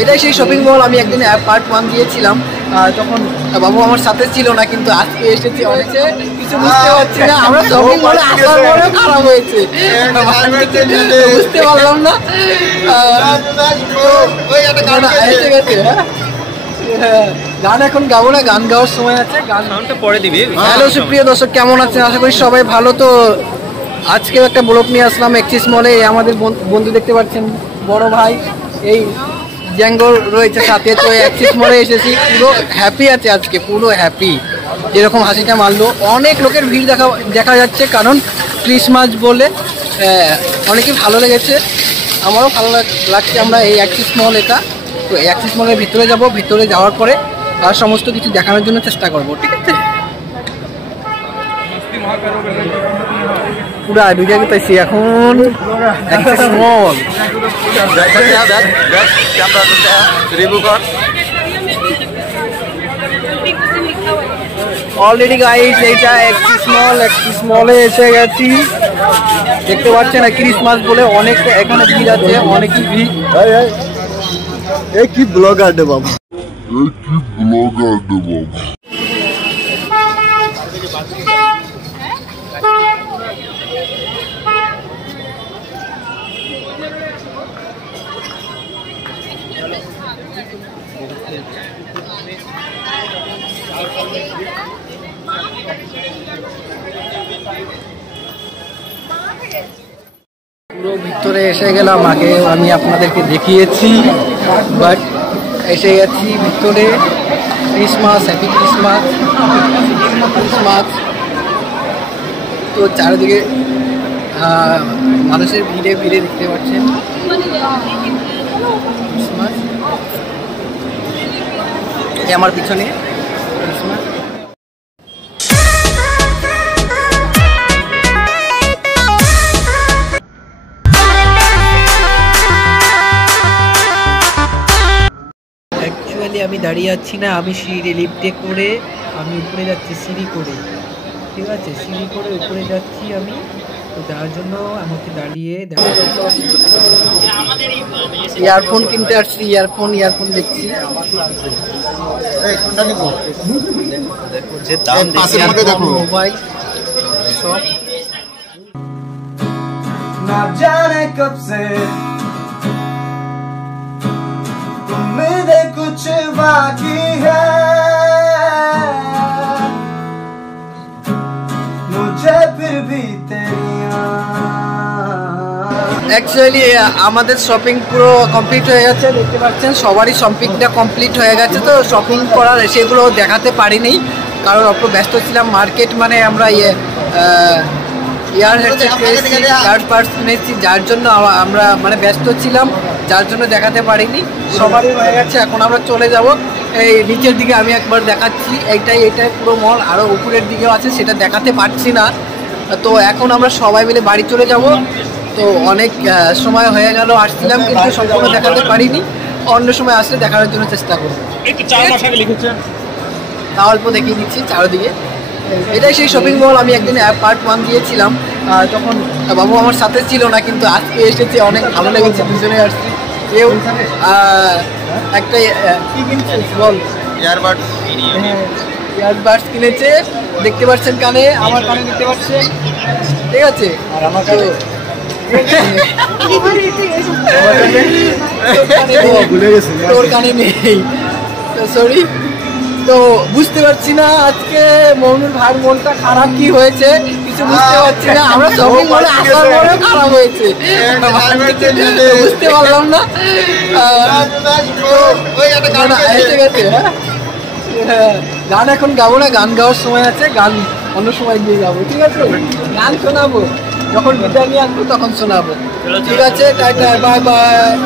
এটাই সেই shopping mall. আমি একদিন পার্ট 1 দিয়েছিলাম, তখন বাবু আমার সাথে ছিল না, কিন্তু আজকে এসেছি। অনেকে কিছু বুঝতে পারছি না, আমরা শপিং মলে আসার পরেও খারাপ হয়েছে, বুঝতে পারলাম না। এসে গেছে। গান এখন গাবো না, গান গাওয়ার সময় আছে, গানটা পরে দিবি। হ্যালো সুপ্রিয় দর্শক, কেমন আছেন? আশা করি সবাই ভালো। তো আজকেও একটা ব্লগ নিয়ে আসলাম এক্সিস মলে। আমাদের বন্ধু দেখতে পাচ্ছেন, বড় ভাই এই জ্যাঙ্গল রয়েছে সাথে। তো এক্সিস মলে এসেছি, পুরো হ্যাপি আছে আজকে, পুরো হ্যাপি। যেরকম হাসিটা মারলো, অনেক লোকের ভিড় দেখা যাচ্ছে, কারণ ক্রিসমাস বলে অনেকই ভালো লেগেছে, আমারও ভালো লাগছে। আমরা এই এক্সিস মল, এটা তো এক্সিস মলের ভিতরে যাব। ভিতরে যাওয়ার পরে আর সমস্ত কিছু দেখানোর জন্য চেষ্টা করব, ঠিক আছে? পুরা দুইটা পাইছি এখন এক্সিস মল। অলরেডি গাইস, এইটা এক্সিস মল। এক্সিস মলে এসে গেছি, দেখতে পাচ্ছেন। ক্রিসমাস বলে অনেক এখানে ভিড় আছে, অনেকই ভিড়। কি ব্লগার দে বাবু, পুরো ভিতরে এসে গেলাম। আগে আমি আপনাদেরকে দেখিয়েছি, বাট এসে গেছি ভিতরে। Christmas, happy Christmas, Christmas. তো চারিদিকে মানুষের ভিড়ে ভিড়ে দেখতে পাচ্ছেন ক্রিসমাস। আমার পিছনে ক্রিসমাস। আমি দাঁড়িয়ে আছি না, আমি সিঁড়ি লিফটে করে আমি উপরে যাচ্ছি, সিঁড়ি করে, ঠিক আছে? সিঁড়ি করে উপরে যাচ্ছি আমি, তো যার জন্য আমাকে দাঁড়িয়ে ইয়ারফোন কিনতে আসছি। ইয়ারফোন দেখছি, মোবাইল সব। না জানে কব সে कुछ बाकी है, मुझे फिर भी অ্যাকচুয়ালি আমাদের শপিং পুরো কমপ্লিট হয়ে গেছে, দেখতে পাচ্ছেন। সবারই শপিংটা কমপ্লিট হয়ে গেছে। তো শপিং করার সেগুলো দেখাতে পারিনি, কারণ অত ব্যস্ত ছিলাম। মার্কেট মানে আমরা ইয়ার পার্টস কিনেছি, যার জন্য আমরা মানে ব্যস্ত ছিলাম, যার জন্য দেখাতে পারিনি। সবারই হয়ে গেছে। এখন আমরা চলে যাব এই নিচের দিকে। আমি একবার দেখাচ্ছি, এইটাই পুরো মল। আরও উপরের দিকেও আছে, সেটা দেখাতে পারছি না। তো এখন আমরা সবাই মিলে বাড়ি চলে যাব। তো অনেক সময় হয়ে গেল আসছিলাম, কিন্তু সম্পূর্ণ দেখাতে পারিনি। অন্য সময় আসলে দেখানোর জন্য চেষ্টা করব। তা অল্প দেখিয়ে দিচ্ছি চারদিকে। এটাই সেই শপিং মল। আমি একদিন পার্ট 1 দিয়েছিলাম, তখন বাবু আমার সাথে ছিল না, কিন্তু আজকে এসেছি, অনেক ভালো লেগেছে। দুজনে আসছি। কেউ একটা কি কিনছিস বল? ইয়ারবাডস কিনেছে, দেখতে পাচ্ছেন কানে, আমার কানে দেখতে পাচ্ছেন, ঠিক আছে? আর আমার কানে তোর কানে নেই, সরি। তো বুঝতে পারছি না আজকে মৌনুর ভাইয়ের মনটা খারাপ, কি হয়েছে কিছু বুঝতে পারছি না। আমরা শপিং মলে আসার পরেও খারাপ হয়েছে, বুঝতে পারলাম না। এসে গেছে। হ্যাঁ, গান এখন গাবো না, গান গাওয়ার সময় আছে, গান অন্য সময় দিয়ে যাবো, ঠিক আছে? গান শোনাবো যখন বিদায় নিয়ে আসবো, তখন শোনাবো, ঠিক আছে? Tata, bye bye.